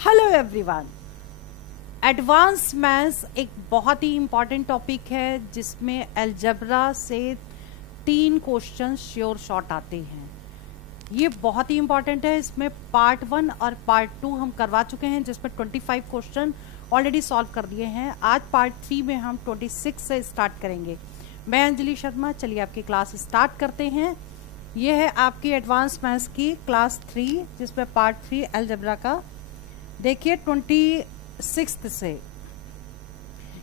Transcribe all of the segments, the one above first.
Hello everyone. Advance maths एक बहुत ही important topic है जिसमें अलजेब्रा से 3 क्वेश्चन श्योर शॉर्ट आते हैं। ये बहुत ही इम्पॉर्टेंट है। इसमें पार्ट 1 और पार्ट 2 हम करवा चुके हैं जिसमें 25 क्वेश्चन ऑलरेडी सॉल्व कर दिए हैं। आज पार्ट 3 में हम 26 से स्टार्ट करेंगे। मैं अंजलि शर्मा, चलिए आपकी क्लास स्टार्ट करते हैं। ये है आपकी एडवांस मैथ्स की क्लास 3 जिसमें पार्ट 3 अलजेब्रा का। देखिए 26 से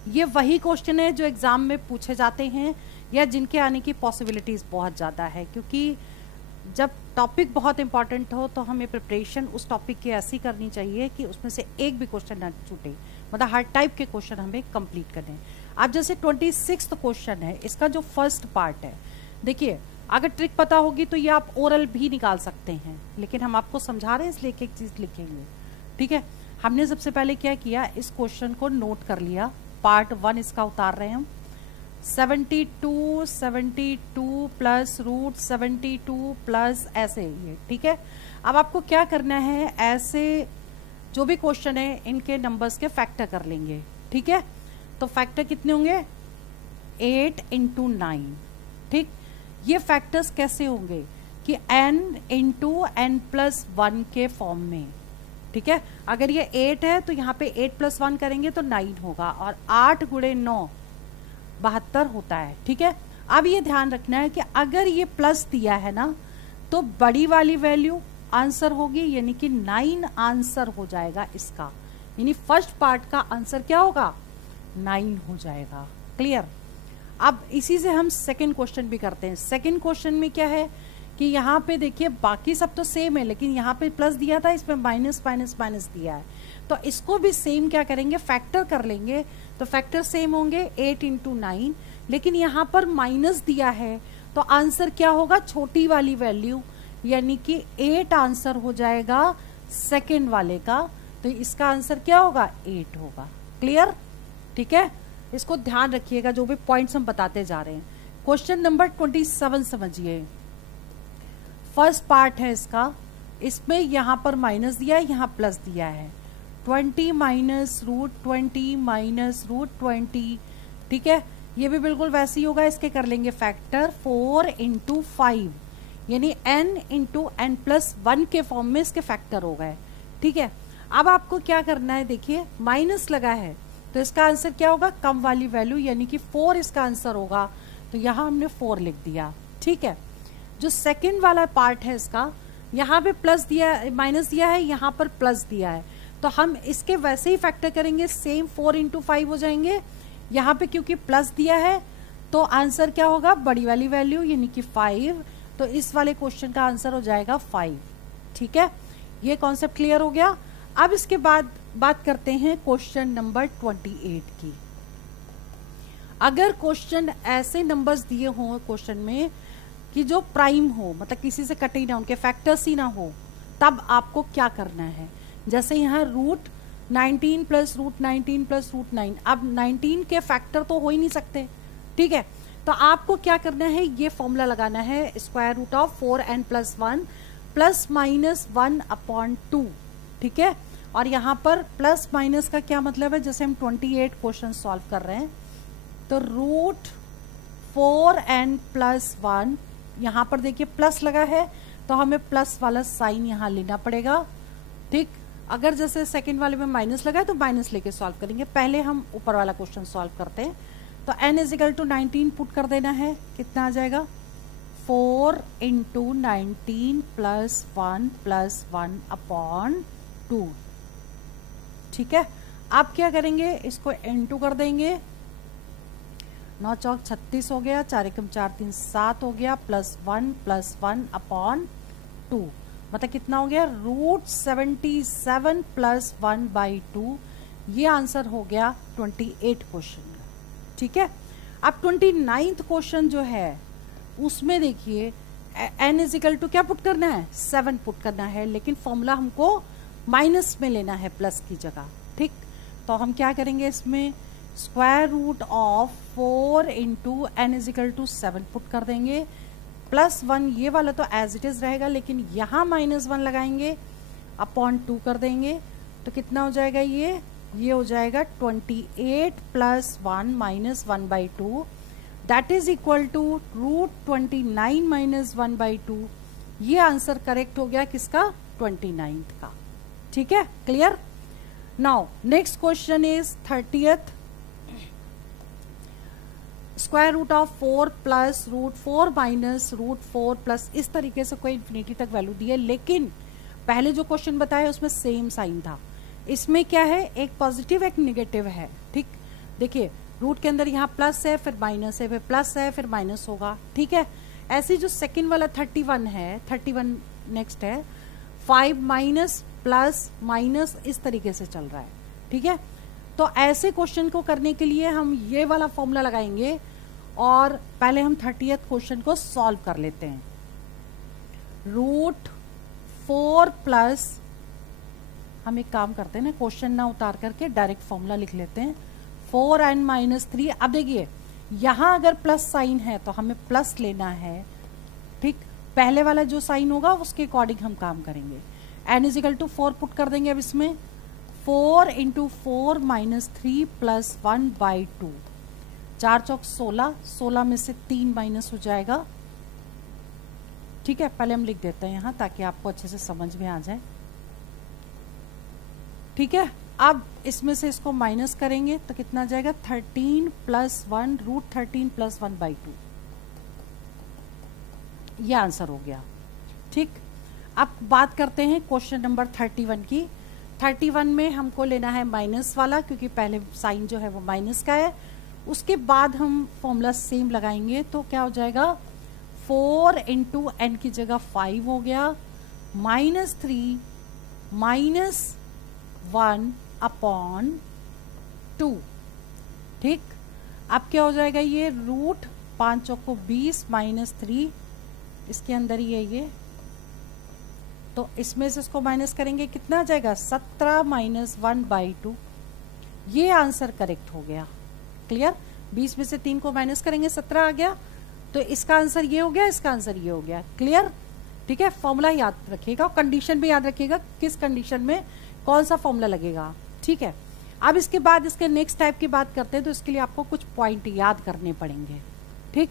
ये वही क्वेश्चन है जो एग्जाम में पूछे जाते हैं या जिनके आने की पॉसिबिलिटीज बहुत ज़्यादा है, क्योंकि जब टॉपिक बहुत इंपॉर्टेंट हो तो हमें प्रिपरेशन उस टॉपिक की ऐसी करनी चाहिए कि उसमें से एक भी क्वेश्चन ना छूटे, मतलब हर टाइप के क्वेश्चन हमें कंप्लीट करने। अब जैसे 26 क्वेश्चन है, इसका जो फर्स्ट पार्ट है, देखिए अगर ट्रिक पता होगी तो ये आप ओरल भी निकाल सकते हैं, लेकिन हम आपको समझा रहे हैं इसलिए एक चीज़ लिखेंगे। ठीक है, हमने सबसे पहले क्या किया, इस क्वेश्चन को नोट कर लिया। पार्ट 1 इसका उतार रहे हैं हम। 72 प्लस रूट 72 प्लस ऐसे ये। ठीक है, अब आपको क्या करना है, ऐसे जो भी क्वेश्चन है इनके नंबर्स के फैक्टर कर लेंगे। ठीक है, तो फैक्टर कितने होंगे, 8 इंटू 9। ठीक, ये फैक्टर्स कैसे होंगे कि n इंटू n प्लस 1 के फॉर्म में। ठीक है, अगर ये 8 है तो यहाँ पे 8 प्लस 1 करेंगे तो 9 होगा, और 8 गुणे 9 72 होता है। ठीक है, अब ये ध्यान रखना है कि अगर ये प्लस दिया है ना तो बड़ी वाली वैल्यू आंसर होगी, यानी कि 9 आंसर हो जाएगा इसका, यानी फर्स्ट पार्ट का आंसर क्या होगा, 9 हो जाएगा। क्लियर। अब इसी से हम सेकेंड क्वेश्चन भी करते हैं। सेकेंड क्वेश्चन में क्या है कि यहाँ पे देखिए बाकी सब तो सेम है, लेकिन यहाँ पे प्लस दिया था, इसमें माइनस माइनस माइनस दिया है, तो इसको भी सेम क्या करेंगे, फैक्टर कर लेंगे। तो फैक्टर सेम होंगे 8 इंटू 9, लेकिन यहाँ पर माइनस दिया है तो आंसर क्या होगा, छोटी वाली वैल्यू, यानी कि 8 आंसर हो जाएगा सेकेंड वाले का। तो इसका आंसर क्या होगा, 8 होगा। क्लियर। ठीक है, इसको ध्यान रखिएगा जो भी पॉइंट्स हम बताते जा रहे हैं। क्वेश्चन नंबर 27 समझिए। फर्स्ट पार्ट है इसका, इसमें यहाँ पर माइनस दिया है, यहाँ प्लस दिया है। 20 माइनस रूट 20 माइनस रूट 20। ठीक है, ये भी बिल्कुल वैसे ही होगा, इसके कर लेंगे फैक्टर 4 इंटू 5, यानी n इंटू n प्लस 1 के फॉर्म में इसके फैक्टर हो गए। ठीक है, अब आपको क्या करना है, देखिए माइनस लगा है तो इसका आंसर क्या होगा, कम वाली वैल्यू, यानी कि 4 इसका आंसर होगा। तो यहाँ हमने 4 लिख दिया। ठीक है, जो सेकंड वाला पार्ट है इसका, यहाँ पे प्लस दिया, माइनस दिया है, यहाँ पर प्लस दिया है, तो हम इसके वैसे ही फैक्टर करेंगे, सेम 4 इंटू 5 हो जाएंगे। यहाँ पे क्योंकि प्लस दिया है तो आंसर क्या होगा, बड़ी वाली वैल्यू, यानी कि 5। तो इस वाले क्वेश्चन का आंसर हो जाएगा 5। ठीक है, ये कॉन्सेप्ट क्लियर हो गया। अब इसके बाद बात करते हैं क्वेश्चन नंबर 28 की। अगर क्वेश्चन ऐसे नंबर्स दिए हों क्वेश्चन में कि जो प्राइम हो, मतलब किसी से कटे ना, उनके फैक्टर्स ही ना हो, तब आपको क्या करना है। जैसे यहाँ root 19 plus root 19 plus root 9, अब 19 के फैक्टर तो हो ही नहीं सकते। ठीक है, तो आपको क्या करना है, ये फॉर्मूला लगाना है, square root of 4n plus 1 plus minus 1 upon 2। ठीक है, और यहाँ पर प्लस माइनस का क्या मतलब है, जैसे हम 28 क्वेश्चन सॉल्व कर रहे हैं तो रूट 4n प्लस 1, यहाँ पर देखिए प्लस लगा है तो हमें प्लस वाला साइन यहाँ लेना पड़ेगा। ठीक, अगर जैसे सेकंड वाले में माइनस लगा है तो माइनस लेके सॉल्व करेंगे। पहले हम ऊपर वाला क्वेश्चन सॉल्व करते हैं। तो n इजिकल टू 19 पुट कर देना है, कितना आ जाएगा, 4 इंटू 19 प्लस 1 अपॉन 2। ठीक है, आप क्या करेंगे, इसको इंटू कर देंगे, 9 चौक 36 हो गया, 4 एकम 4 3 7 हो गया, प्लस 1 अपॉन 2, मतलब कितना हो गया, रूट 77 प्लस 1/2। ये आंसर हो गया 28 क्वेश्चन का। ठीक है, अब 29th क्वेश्चन जो है उसमें देखिए n इजिकल टू क्या पुट करना है, 7 पुट करना है, लेकिन फॉर्मूला हमको माइनस में लेना है प्लस की जगह। ठीक, तो हम क्या करेंगे, इसमें square root of 4 into n equal to 7 put कर देंगे, प्लस 1 ये वाला तो एज इट इज रहेगा, लेकिन यहाँ -1 लगाएंगे, अपॉन 2 कर देंगे। तो कितना हो जाएगा ये हो जाएगा 28 plus 1 minus 1/2 that is equal to √29 minus 1/2। ये आंसर करेक्ट हो गया किसका? 29 का। ठीक है, clear. Now next question is 30th। Square root of 4 plus √4 minus √4 plus, इस तरीके से कोई इन्फिनिटी तक वैल्यू दी है, लेकिन पहले जो क्वेश्चन बताया उसमें सेम साइन था। इसमें क्या है, एक पॉजिटिव एक निगेटिव है। ठीक, देखिए रूट के अंदर यहाँ प्लस है, फिर माइनस है, फिर प्लस है, फिर माइनस होगा। ठीक है, ऐसे जो सेकंड वाला 31 है, 31 नेक्स्ट है 5 माइनस प्लस माइनस, इस तरीके से चल रहा है। ठीक है, तो ऐसे क्वेश्चन को करने के लिए हम ये वाला फॉर्मूला लगाएंगे और पहले हम 30th क्वेश्चन को सॉल्व कर लेते हैं। √4 प्लस, हम एक काम करते हैं ना, क्वेश्चन ना उतार करके डायरेक्ट फॉर्मूला लिख लेते हैं। 4n-3। अब देखिए यहां अगर प्लस साइन है तो हमें प्लस लेना है। ठीक, पहले वाला जो साइन होगा उसके अकॉर्डिंग हम काम करेंगे। n=4 पुट कर देंगे। अब इसमें 4 × 4 - 3 + 1/2, 4 चौक 16, 16 में से 3 माइनस हो जाएगा। ठीक है, पहले हम लिख देते हैं यहाँ ताकि आपको अच्छे से समझ में आ जाए। ठीक है, अब इसमें से इसको माइनस करेंगे तो कितना आ जाएगा? 13 + 1 √13 + 1/2। ये आंसर हो गया। ठीक, अब बात करते हैं क्वेश्चन नंबर 31 की। 31 में हमको लेना है माइनस वाला, क्योंकि पहले साइन जो है वो माइनस का है। उसके बाद हम फॉर्मूला सेम लगाएंगे तो क्या हो जाएगा? 4 × n की जगह 5 हो गया, -3 -1/2। ठीक, अब क्या हो जाएगा? ये रूट 5 चौको 20 -3, इसके अंदर ही है ये, तो इसमें से इसको माइनस करेंगे, कितना आ जाएगा? 17 - 1/2। ये आंसर करेक्ट हो गया। क्लियर, 20 में से 3 को माइनस करेंगे, 17 आ गया, तो इसका आंसर ये हो गया, इसका आंसर ये हो गया। क्लियर। ठीक है, फॉर्मूला याद रखिएगा, कंडीशन भी याद रखिएगा, किस कंडीशन में कौन सा फॉर्मूला लगेगा। ठीक है, अब इसके बाद इसके नेक्स्ट टाइप की बात करते हैं, तो इसके लिए आपको कुछ पॉइंट याद करने पड़ेंगे। ठीक,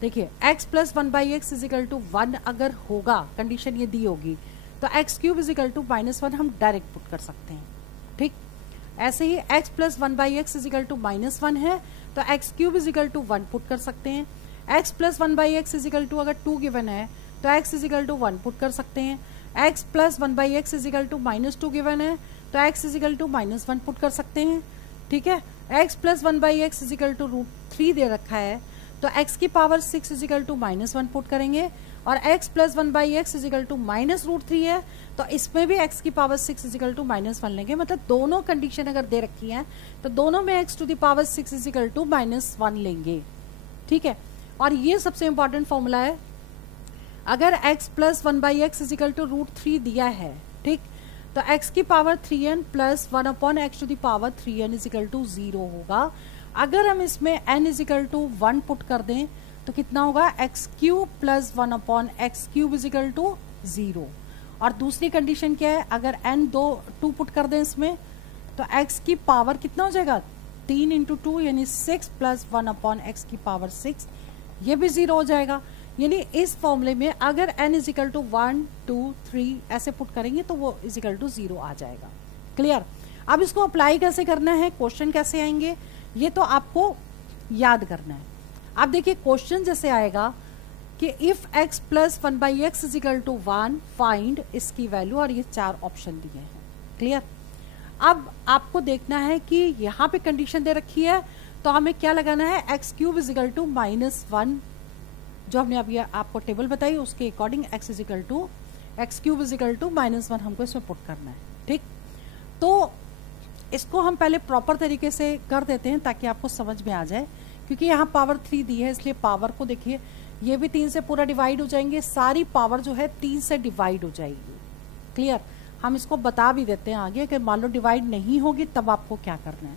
देखिए x + 1/x = 1 अगर होगा, कंडीशन ये दी होगी, तो x³ = -1 हम डायरेक्ट पुट कर सकते हैं। ठीक, ऐसे ही x + 1/x = -1 है तो x³ = 1 पुट कर सकते हैं। x + 1/x = अगर 2 गिवन है तो x = 1 पुट कर सकते हैं। x + 1/x = -2 गिवन है तो x = -1 पुट कर सकते हैं। ठीक है, x + 1/x = √3 दे रखा है तो x की पावर 6 = -1 पुट करेंगे, और x + 1/x = -√3 है तो इसमें भी x की पावर 6 = -1 लेंगे। मतलब दोनों कंडीशन अगर दे रखी हैं तो दोनों में x to the power 6 = -1 लेंगे। ठीक है, और ये सबसे इंपॉर्टेंट फॉर्मूला है। अगर x + 1/x = √3 दिया है, ठीक, तो x की power 3n + 1/x to the power 3n = 0 होगा। अगर हम इसमें n = 1 पुट कर दें तो कितना होगा? x³ + 1/x³ = 0। और दूसरी कंडीशन क्या है? अगर n 2 पुट कर दें इसमें तो x की पावर कितना हो जाएगा? 3 × 2 यानी 6 + 1/x⁴, ये भी 0 हो जाएगा। यानी इस फॉर्मूले में अगर n = 1 2 3 ऐसे पुट करेंगे तो वो = 0 आ जाएगा। क्लियर। अब इसको अप्लाई कैसे करना है, क्वेश्चन कैसे आएंगे, ये तो आपको याद करना है। अब देखिए क्वेश्चन जैसे आएगा कि इफ x + 1/x = 1 फाइंड इसकी वैल्यू, और ये 4 ऑप्शन दिए हैं। क्लियर। अब आपको देखना है कि यहाँ पे कंडीशन दे रखी है तो हमें क्या लगाना है? x³ = -1, जो हमने अभी आपको टेबल बताई उसके अकॉर्डिंग x³ = -1 हमको इसमें पुट करना है। ठीक, तो इसको हम पहले प्रॉपर तरीके से कर देते हैं ताकि आपको समझ में आ जाए, क्योंकि यहाँ पावर 3 दी है इसलिए पावर को देखिए, ये भी 3 से पूरा डिवाइड हो जाएंगे, सारी पावर जो है 3 से डिवाइड हो जाएगी। क्लियर। हम इसको बता भी देते हैं आगे, अगर मान लो डिवाइड नहीं होगी तब आपको क्या करना है।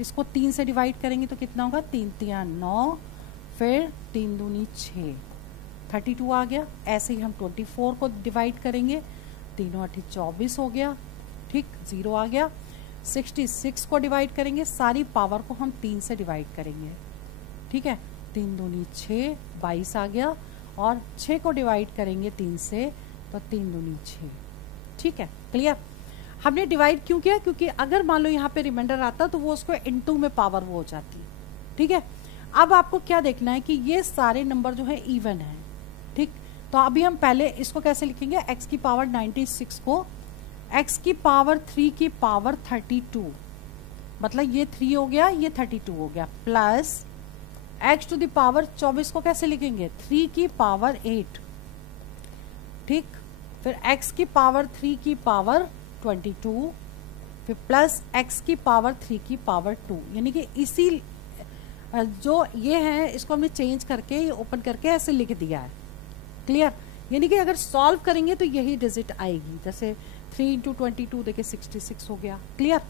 इसको 3 से डिवाइड करेंगे तो कितना होगा? 3 × 3 = 9, फिर 3 दूनी 6, 32 आ गया। ऐसे ही हम 24 को डिवाइड करेंगे, 3 × 8 = 24 हो गया। ठीक, 0 आ गया। 66 को डिवाइड करेंगे, सारी पावर को हम 3 से डिवाइड करेंगे, ठीक है। 3 दूनी 6, 22 आ गया। और 6 को डिवाइड करेंगे 3 से, तो 3 दूनी 6, ठीक है, क्लियर। हमने डिवाइड क्यों किया? क्योंकि अगर मान लो यहाँ पे रिमाइंडर आता तो वो उसको इनटू में पावर वो हो जाती, ठीक है। अब आपको क्या देखना है कि ये सारे नंबर जो है इवन है, ठीक। तो अभी हम पहले इसको कैसे लिखेंगे, x की पावर 96 को x की पावर 3 की पावर 32, मतलब ये 3 हो गया, ये 32 हो गया, plus x to the power 24 को कैसे लिखेंगे, 3 की पावर 8, ठीक। फिर x की पावर 3 की पावर 22, फिर प्लस x की पावर 3 की पावर 2, यानी कि इसी जो ये है इसको हमने चेंज करके ओपन करके ऐसे लिख दिया है, क्लियर। यानी कि अगर सॉल्व करेंगे तो यही डिजिट आएगी, जैसे 3 इंटू 22 देखिए 66 हो गया, क्लियर।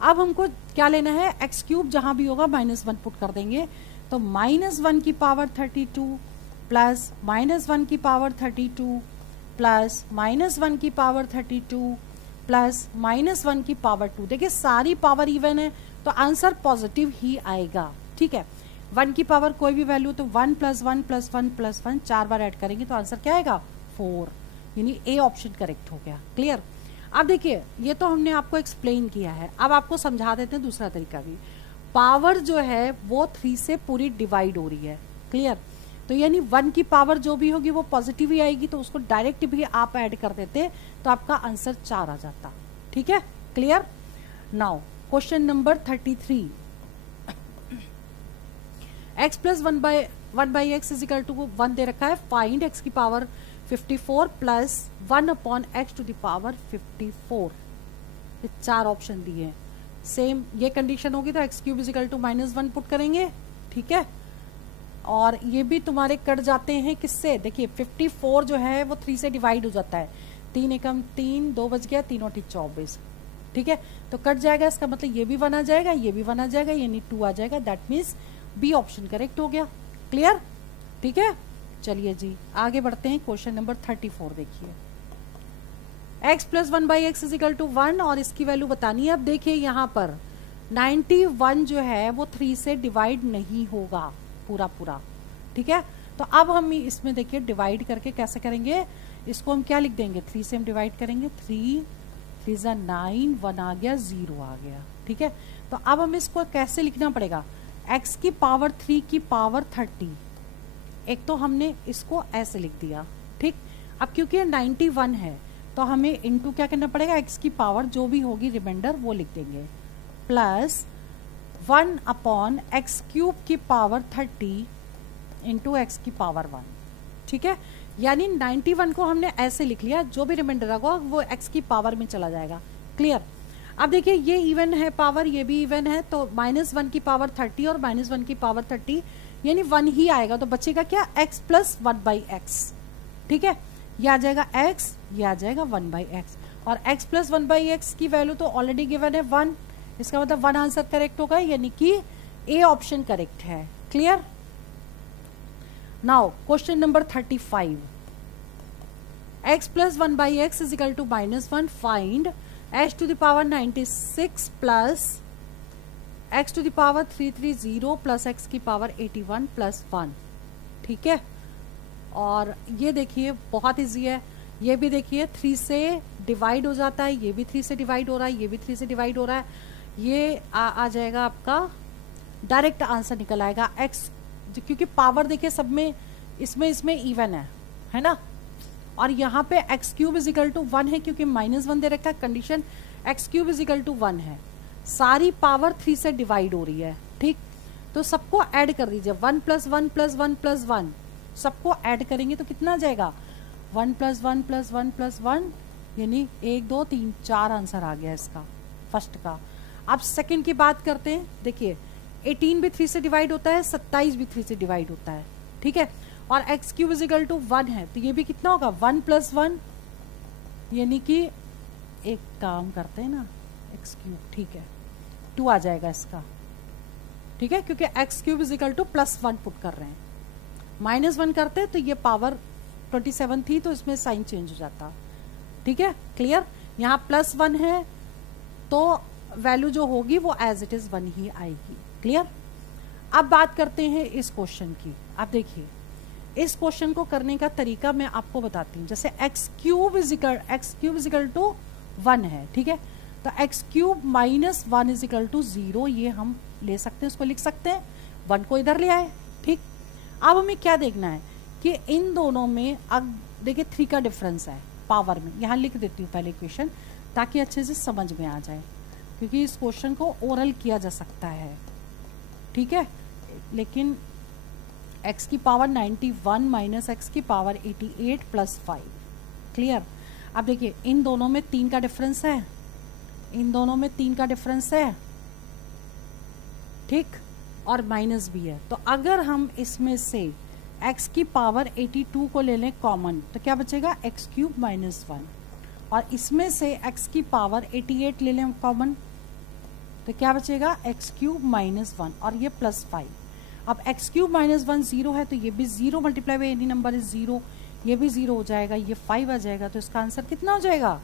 अब हमको क्या लेना है, एक्स क्यूब जहां भी होगा -1 पुट कर देंगे, तो -1 की पावर 32 प्लस -1 की पावर 32 प्लस -1 की पावर 32 प्लस -1 की पावर 2। देखिए सारी पावर इवन है तो आंसर पॉजिटिव ही आएगा, ठीक है। 1 की पावर कोई भी वैल्यू तो 1 + 1 + 1 + 1 4 बार ऐड करेंगे तो आंसर क्या आएगा, 4, यानी ए ऑप्शन करेक्ट हो गया, क्लियर। अब देखिए ये तो हमने आपको एक्सप्लेन किया है, अब आपको समझा देते हैं दूसरा तरीका भी। पावर जो है वो 3 से पूरी डिवाइड हो रही है, क्लियर। तो यानी 1 की पावर जो भी होगी वो पॉजिटिव ही आएगी, तो उसको डायरेक्ट भी आप ऐड कर देते तो आपका आंसर 4 आ जाता, ठीक है, clear. Now question number 33, x plus 1/x is equal to 1 दे रखा है, फाइंड x की power 54 plus 1 upon x to the power 54। ये 4 ऑप्शन दिए हैं, सेम ये कंडीशन होगी तो x cube is equal to -1 put करेंगे, ठीक है। और ये भी तुम्हारे कट जाते हैं किससे, देखिए 54 जो है वो 3 से डिवाइड हो जाता है, 3 एकम 3, 2 बच गया, 3 और 24, ठीक है। तो कट जाएगा, इसका मतलब ये भी 1 आ जाएगा, ये भी 1 आ जाएगा, यानी 2 आ जाएगा, that means B option correct हो गया, क्लियर, ठीक है। चलिए जी आगे बढ़ते हैं, क्वेश्चन नंबर 34 देखिए। x plus 1/x is equal to 1 और इसकी वैल्यू बतानी है। अब देखिए यहाँ पर 91 जो है वो 3 से डिवाइड नहीं होगा पूरा पूरा, ठीक है। तो अब हम इसमें देखिए डिवाइड करके कैसे करेंगे, इसको हम क्या लिख देंगे, 3 से हम डिवाइड करेंगे, 3 3 9, 1 आ गया, 0 आ गया, ठीक है। तो अब हम इसको कैसे लिखना पड़ेगा, x की पावर 3 की पावर 30, एक तो हमने इसको ऐसे लिख दिया, ठीक। अब क्योंकि ये 91 है तो हमें इनटू क्या करना पड़ेगा, x की पावर जो भी होगी रिमाइंडर वो लिख देंगे, प्लस 1 अपॉन x क्यूब की पावर 30 इंटू x की पावर 1, ठीक है। यानी 91 को हमने ऐसे लिख लिया, जो भी रिमाइंडर होगा वो x की पावर में चला जाएगा, क्लियर। अब देखिए ये इवन है पावर, ये भी इवन है, तो -1 की पावर 30 और -1 की पावर 30 यानी 1 ही आएगा, तो बचेगा क्या, x प्लस 1/x, ठीक है। ये आ जाएगा x, ये आ जाएगा 1/x, और x प्लस 1/x की वैल्यू तो ऑलरेडी गिवन है 1, इसका मतलब 1 आंसर करेक्ट होगा, यानी कि ए ऑप्शन करेक्ट है, clear. Now question number 35, x plus 1/x is equal to -1, find x to the power 96 plus x to the power 330 plus x की पावर 81 प्लस 1, ठीक है। और ये देखिए बहुत इजी है, ये भी देखिए 3 से डिवाइड हो जाता है, ये भी 3 से डिवाइड हो रहा है, ये भी 3 से डिवाइड हो रहा है, ये आ जाएगा आपका डायरेक्ट आंसर निकल आएगा x, क्योंकि पावर देखिए सब में इसमें इवन है ना। और यहाँ पे x cube is equal to 1 है, क्योंकि -1 दे रखा है, condition x cube is equal to 1 है, सारी पावर 3 से डिवाइड हो रही है, ठीक। तो सबको ऐड कर दीजिए, 1 + 1 + 1 + 1, सबको ऐड करेंगे तो कितना आ जाएगा, 1 + 1 + 1 + 1, यानी 1 2 3 4 आंसर आ गया इसका फर्स्ट का। अब सेकंड की बात करते हैं, देखिए 18 भी 3 से डिवाइड होता है, 27 भी 3 से डिवाइड होता है, ठीक है। और x cube is equal to 1 है, तो ये भी कितना होगा, 1 + 1, यानी कि एक काम करते हैं ना, x क्यूब, ठीक है, 2 आ जाएगा इसका, ठीक है, क्योंकि x cube is equal to +1 put कर रहे हैं, -1 करते तो ये पावर 27 थी तो इसमें साइन चेंज हो जाता, ठीक है, क्लियर। यहाँ +1 है तो वैल्यू जो होगी वो एज इट इज 1 ही आएगी। क्लियर। अब बात करते हैं इस क्वेश्चन की। आप देखिए इस क्वेश्चन को करने का तरीका मैं आपको बताती हूँ। जैसे एक्स क्यूब इजिकल टू 1 है, ठीक है, तो x cube minus 1 equal to 0 ये हम ले सकते हैं, इसको लिख सकते हैं। 1 को इधर ले आए, ठीक। अब हमें क्या देखना है कि इन दोनों में, अब देखिए 3 का डिफरेंस है पावर में। यहाँ लिख देती हूँ पहले इक्वेशन ताकि अच्छे से समझ में आ जाए, क्योंकि इस क्वेश्चन को ओरल किया जा सकता है, ठीक है। लेकिन x की पावर 91 माइनस एक्स की पावर 88 प्लस 5। क्लियर। अब देखिए इन दोनों में 3 का डिफरेंस है, इन दोनों में 3 का डिफरेंस है, ठीक, और माइनस भी है। तो अगर हम इसमें से x की पावर 82 को ले लें कॉमन तो क्या बचेगा, एक्स क्यूब माइनस 1, और इसमें से x की पावर 88 ले लें कॉमन तो क्या बचेगा, एक्स क्यूब माइनस 1 और ये प्लस 5। अब एक्स क्यूब माइनस 1 0 है तो ये भी 0 multiply by any number is 0, ये भी 0 हो जाएगा, ये 5 आ जाएगा। तो इसका आंसर कितना हो जाएगा,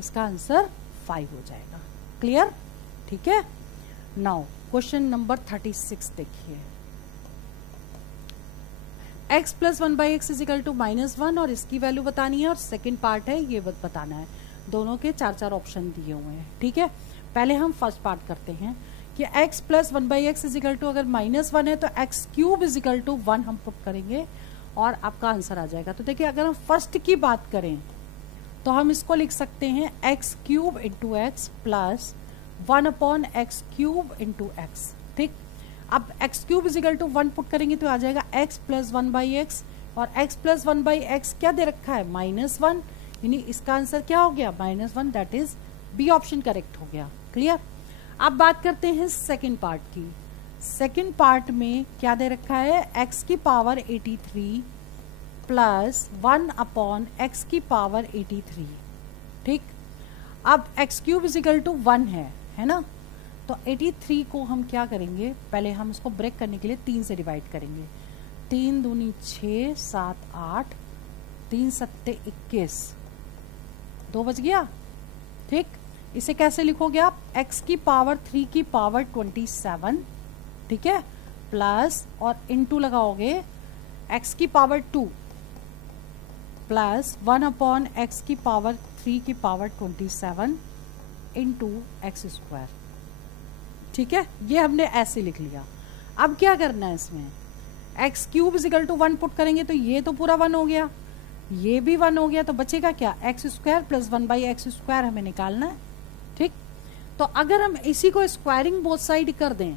इसका आंसर 5 हो जाएगा। क्लियर, ठीक है। नाउ क्वेश्चन नंबर 36 देखिए। x plus 1 by x equal to minus 1 और इसकी वैल्यू बतानी है, और सेकेंड पार्ट है ये बताना है। दोनों के 4 ऑप्शन दिए हुए हैं, ठीक है। पहले हम फर्स्ट पार्ट करते हैं कि x plus 1 by x equal to अगर माइनस 1 है तो एक्स क्यूब इजिकल टू 1 हम पुट करेंगे और आपका आंसर आ जाएगा। तो देखिए अगर हम फर्स्ट की बात करें तो हम इसको लिख सकते हैं x cube into x plus 1 upon x cube into x, ठीक। अब x cube equal to 1 put करेंगे तो आ जाएगा x प्लस 1 बाई एक्स, और x प्लस 1 बाई एक्स क्या दे रखा है, -1, यानी इसका आंसर क्या हो गया, -1, that is B option correct हो गया। क्लियर। अब बात करते हैं सेकंड पार्ट की। सेकंड पार्ट में क्या दे रखा है, x की पावर 83 प्लस 1 अपॉन एक्स की पावर 83, ठीक। अब एक्स क्यूब इजिकल टू 1 है ना, तो 83 को हम क्या करेंगे, पहले हम इसको ब्रेक करने के लिए 3 से डिवाइड करेंगे। 3 दूनी 6, 7 8, 3 सत्ते 21, 2 बच गया, ठीक। इसे कैसे लिखोगे आप, x की पावर 3 की पावर 27, ठीक है, प्लस और इनटू लगाओगे x की पावर 2 प्लस 1 अपॉन एक्स की पावर 3 की पावर 27 इंटू एक्स स्क्वायर, ठीक है। ये हमने ऐसे लिख लिया। अब क्या करना है इसमें, x cube equal to 1 put करेंगे तो ये तो पूरा 1 हो गया, ये भी 1 हो गया, तो बचेगा क्या, x square plus 1 by x square हमें निकालना है, ठीक। तो अगर हम इसी को स्क्वायरिंग बोथ साइड कर दें,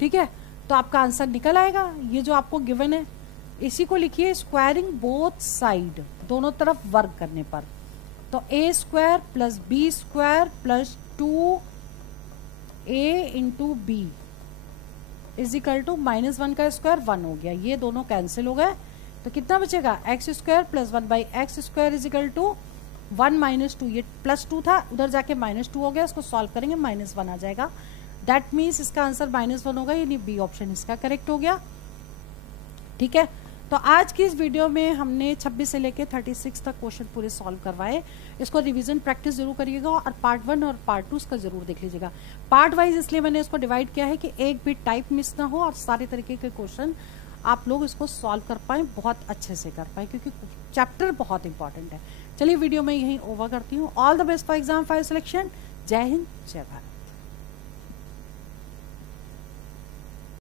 ठीक है, तो आपका आंसर निकल आएगा। ये जो आपको गिवन है इसी को लिखिए स्क्वायरिंग बोथ साइड, दोनों तरफ वर्क करने पर। तो a square plus b square plus 2a into b equal to -1 का स्क्वायर 1 हो गया, ये दोनों कैंसिल हो गए। तो कितना बचेगा, x square plus 1 by x square equal to 1 minus 2, ये +2 था, उधर जाके -2 हो गया, इसको सॉल्व करेंगे -1 आ जाएगा। दैट मीन्स इसका आंसर -1 होगा, यानी बी ऑप्शन इसका करेक्ट हो गया, ठीक है। तो आज की इस वीडियो में हमने 26 से लेके 36 तक क्वेश्चन पूरे सॉल्व करवाए। इसको रिवीजन प्रैक्टिस जरूर करिएगा और पार्ट 1 और पार्ट 2 इसका जरूर देख लीजिएगा। पार्ट वाइज इसलिए मैंने इसको डिवाइड किया है कि एक भी टाइप मिस ना हो और सारे तरीके के क्वेश्चन आप लोग इसको सॉल्व कर पाएं, बहुत अच्छे से कर पाएं, क्योंकि चैप्टर बहुत इंपॉर्टेंट है। चलिए वीडियो में यहीं ओवर करती हूँ। All the best for exam 5 selection. जय हिंद, जय भारत।